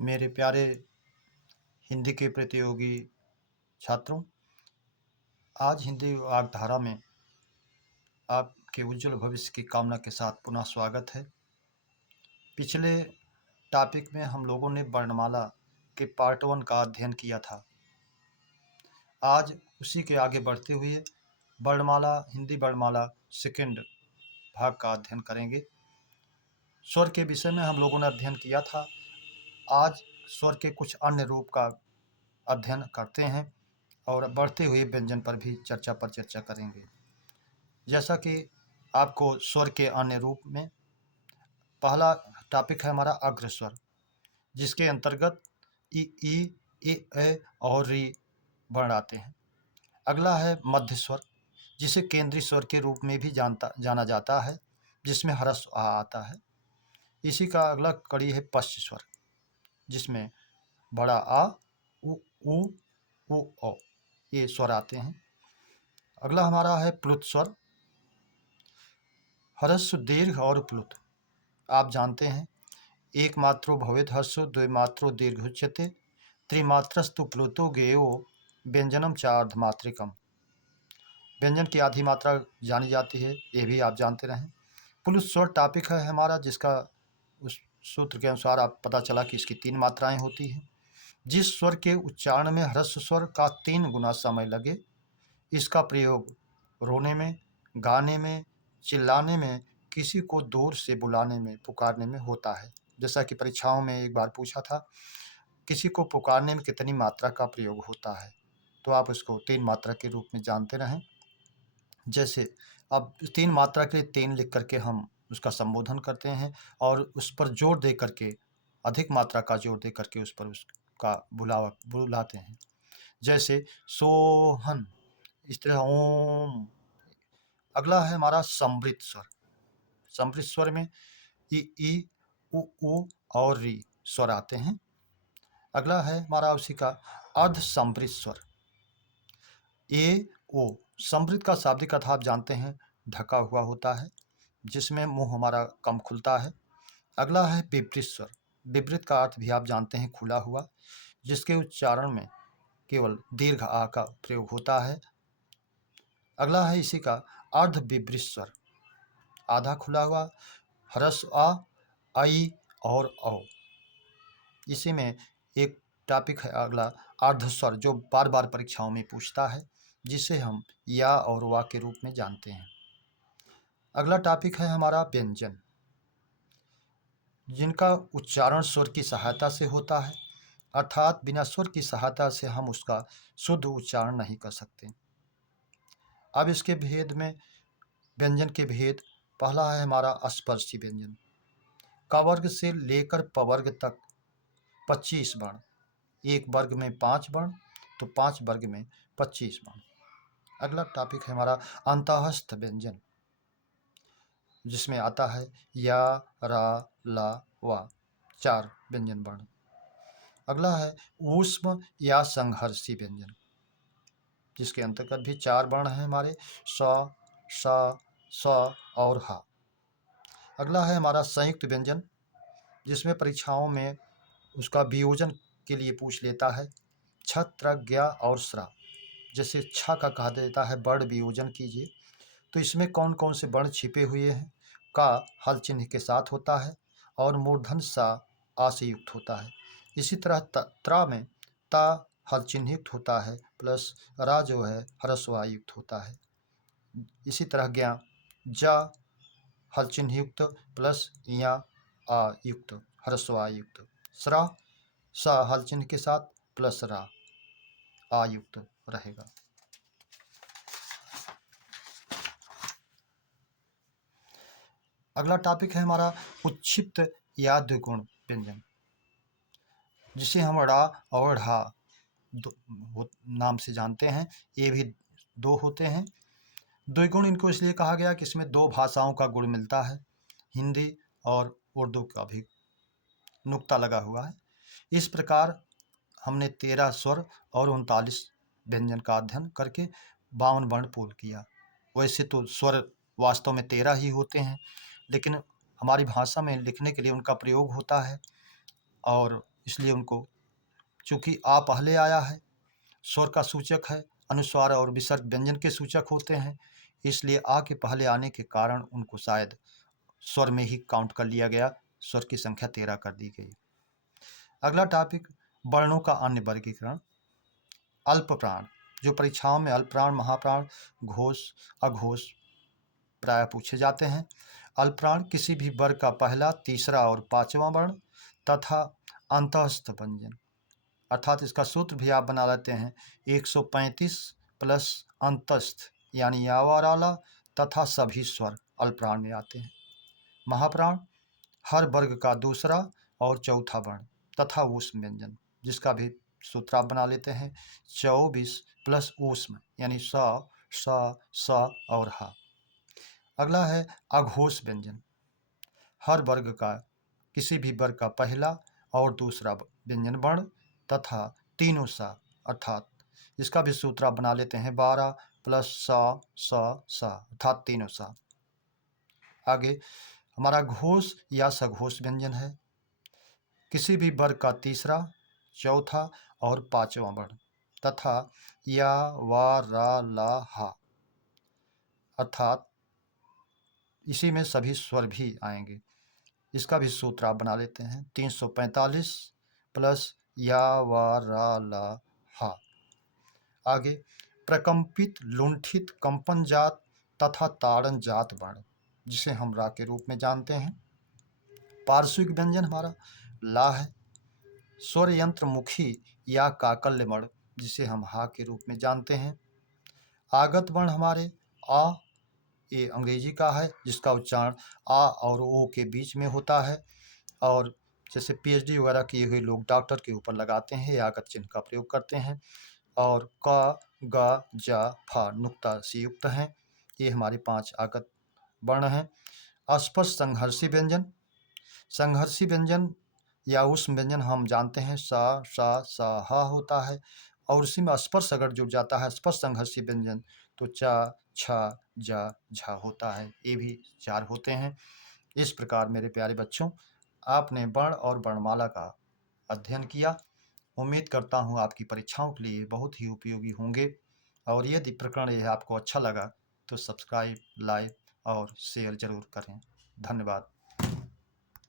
मेरे प्यारे हिंदी के प्रतियोगी छात्रों, आज हिंदी वाग्धारा में आपके उज्जवल भविष्य की कामना के साथ पुनः स्वागत है। पिछले टॉपिक में हम लोगों ने वर्णमाला के पार्ट 1 का अध्ययन किया था। आज उसी के आगे बढ़ते हुए हिंदी वर्णमाला सेकंड भाग का अध्ययन करेंगे। स्वर के विषय में हम लोगों ने अध्ययन किया था। आज स्वर के कुछ अन्य रूप का अध्ययन करते हैं और बढ़ते हुए व्यंजन पर भी चर्चा करेंगे। जैसा कि आपको स्वर के अन्य रूप में पहला टॉपिक है हमारा अग्र स्वर, जिसके अंतर्गत ई, ए और री वर्ण आते हैं। अगला है मध्य स्वर, जिसे केंद्रीय स्वर के रूप में भी जाना जाता है, जिसमें ह्रस्व आ आता है। इसी का अगला कड़ी है पश्च स्वर, जिसमें बड़ा आ, उ, ओ ये स्वर आते हैं। अगला हमारा है प्लुत स्वर, ह्रस्व दीर्घ और प्लुत। आप जानते हैं, एक मात्रो भवेत् ह्रस्व द्विमात्रो दीर्घोच्यते त्रिमात्रस्तु प्लुतो गेयो व्यंजनम चार्धमात्रिकम। व्यंजन की आधी मात्रा जानी जाती है, ये भी आप जानते रहें। प्लुत स्वर टॉपिक है हमारा, जिसका उस सूत्र के अनुसार आप पता चला कि इसकी 3 मात्राएं होती हैं। जिस स्वर के उच्चारण में ह्रस्व स्वर का 3 गुना समय लगे, इसका प्रयोग रोने में, गाने में, चिल्लाने में, किसी को दूर से बुलाने में, पुकारने में होता है। जैसा कि परीक्षाओं में एक बार पूछा था, किसी को पुकारने में कितनी मात्रा का प्रयोग होता है, तो आप उसको 3 मात्रा के रूप में जानते रहें। जैसे अब 3 मात्रा के 3 लिख करके हम उसका संबोधन करते हैं और उस पर जोर दे करके, अधिक मात्रा का जोर दे करके उस पर उसका बुलाते हैं। जैसे सोहन, इस तरह ओम। अगला है हमारा समृत स्वर। समृत स्वर में ई, उ और री स्वर आते हैं। अगला है हमारा उसी का अर्ध समृत स्वर, ए ओ। समृत का शाब्दिक अर्थ आप जानते हैं, ढका हुआ होता है, जिसमें मुंह हमारा कम खुलता है। अगला है विपरीत स्वर। विपरीत का अर्थ भी आप जानते हैं, खुला हुआ, जिसके उच्चारण में केवल दीर्घ आ का प्रयोग होता है। अगला है इसी का अर्ध विपरीत स्वर, आधा खुला हुआ, ह्रस्व आ, आई और औ। इसी में एक टॉपिक है अगला अर्ध स्वर, जो बार बार परीक्षाओं में पूछता है, जिसे हम या और वा के रूप में जानते हैं। अगला टॉपिक है हमारा व्यंजन, जिनका उच्चारण स्वर की सहायता से होता है, अर्थात बिना स्वर की सहायता से हम उसका शुद्ध उच्चारण नहीं कर सकते। अब इसके भेद में, व्यंजन के भेद, पहला है हमारा स्पर्शी व्यंजन। क वर्ग से लेकर प वर्ग तक 25 वर्ण, एक वर्ग में 5 वर्ण, तो 5 वर्ग में 25 वर्ण। अगला टॉपिक है हमारा अंतःस्थ व्यंजन, जिसमें आता है या, रा, ला, वा, 4 व्यंजन वर्ण। अगला है ऊष्म या संघर्षी व्यंजन, जिसके अंतर्गत भी 4 वर्ण हैं हमारे, स, स और हा। अगला है हमारा संयुक्त व्यंजन, जिसमें परीक्षाओं में उसका वियोजन के लिए पूछ लेता है, छ, त्र, ज्ञ और स्रा। जैसे छ का कहा देता है वर्ण वियोजन कीजिए, तो इसमें कौन कौन से वर्ण छिपे हुए हैं। का हल चिन्ह के साथ होता है और मूर्धन सा आ से युक्त होता है। इसी तरह त्रा में ता हल चिन्ह युक्त होता है, प्लस रा जो है ह्रस्व आ युक्त होता है। इसी तरह ज्ञा जा हल चिन्ह युक्त प्लस या आ युक्त, ह्रस्व आ युक्त। स्रा सा हल चिन्ह के साथ प्लस रा आ युक्त रहेगा। अगला टॉपिक है हमारा उच्छिप्त या द्विगुण व्यंजन, जिसे हम ड़ा और ढा नाम से जानते हैं। ये भी 2 होते हैं। द्विगुण इनको इसलिए कहा गया कि इसमें 2 भाषाओं का गुण मिलता है, हिंदी और उर्दू का भी नुक्ता लगा हुआ है। इस प्रकार हमने 13 स्वर और 39 व्यंजन का अध्ययन करके 52 वर्ण पूर्ण किया। वैसे तो स्वर वास्तव में 13 ही होते हैं, लेकिन हमारी भाषा में लिखने के लिए उनका प्रयोग होता है और इसलिए उनको, चूँकि आ पहले आया है, स्वर का सूचक है, अनुस्वार और विसर्ग व्यंजन के सूचक होते हैं, इसलिए आ के पहले आने के कारण उनको शायद स्वर में ही काउंट कर लिया गया, स्वर की संख्या 13 कर दी गई। अगला टॉपिक, वर्णों का अन्य वर्गीकरण। अल्प प्राण, जो परीक्षाओं में अल्प प्राण, महाप्राण, घोष, अघोष प्राय पूछे जाते हैं। अल्प प्राण किसी भी वर्ग का पहला, तीसरा और पांचवां वर्ण तथा अंतःस्थ व्यंजन, अर्थात इसका सूत्र भी आप बना लेते हैं 135 प्लस अंतस्थ यानी यावाराला तथा सभी स्वर अल्पप्राण में आते हैं। महाप्राण हर वर्ग का दूसरा और चौथा वर्ण तथा ऊष्म व्यंजन, जिसका भी सूत्र आप बना लेते हैं 24 प्लस ऊष्म यानी स, स और हा। अगला है अघोष व्यंजन, हर वर्ग का, किसी भी वर्ग का पहला और दूसरा व्यंजन वर्ण तथा तीनों सा, अर्थात इसका भी सूत्र आप बना लेते हैं 12 प्लस सा अर्थात तीनों सा। आगे हमारा घोष या सघोष व्यंजन है, किसी भी वर्ग का तीसरा, चौथा और पांचवा वर्ण तथा या वा रा ला हा, अर्थात इसी में सभी स्वर भी आएंगे। इसका भी सूत्र आप बना लेते हैं 345 प्लस या वा रा ला हा। आगे प्रकंपित, लुंठित, कंपन जात तथा ताड़न जात वर्ण, जिसे हम रा के रूप में जानते हैं। पार्श्विक व्यंजन हमारा ला है। स्वर यंत्र मुखी या काकल्य वर्ण, जिसे हम हा के रूप में जानते हैं। आगत वर्ण हमारे आ, ये अंग्रेजी का है, जिसका उच्चारण आ और ओ के बीच में होता है, और जैसे पीएचडी वगैरह किए हुए लोग डॉक्टर के ऊपर लगाते हैं, आगत चिन्ह का प्रयोग करते हैं। और क, ग, ज, फ नुक्ता से युक्त हैं। ये हमारे 5 आगत वर्ण हैं। अस्पर्श संघर्षी व्यंजन, संघर्षी व्यंजन या उस व्यंजन हम जानते हैं सा, हा होता है, और उसी में स्पर्श अगर जुड़ जाता है, स्पर्श संघर्षी व्यंजन, तो च, छ, ज, झ होता है। ये भी 4 होते हैं। इस प्रकार मेरे प्यारे बच्चों, आपने वर्ण और वर्णमाला का अध्ययन किया। उम्मीद करता हूँ आपकी परीक्षाओं के लिए बहुत ही उपयोगी होंगे, और यदि प्रकरण यह आपको अच्छा लगा तो सब्सक्राइब, लाइक और शेयर जरूर करें। धन्यवाद।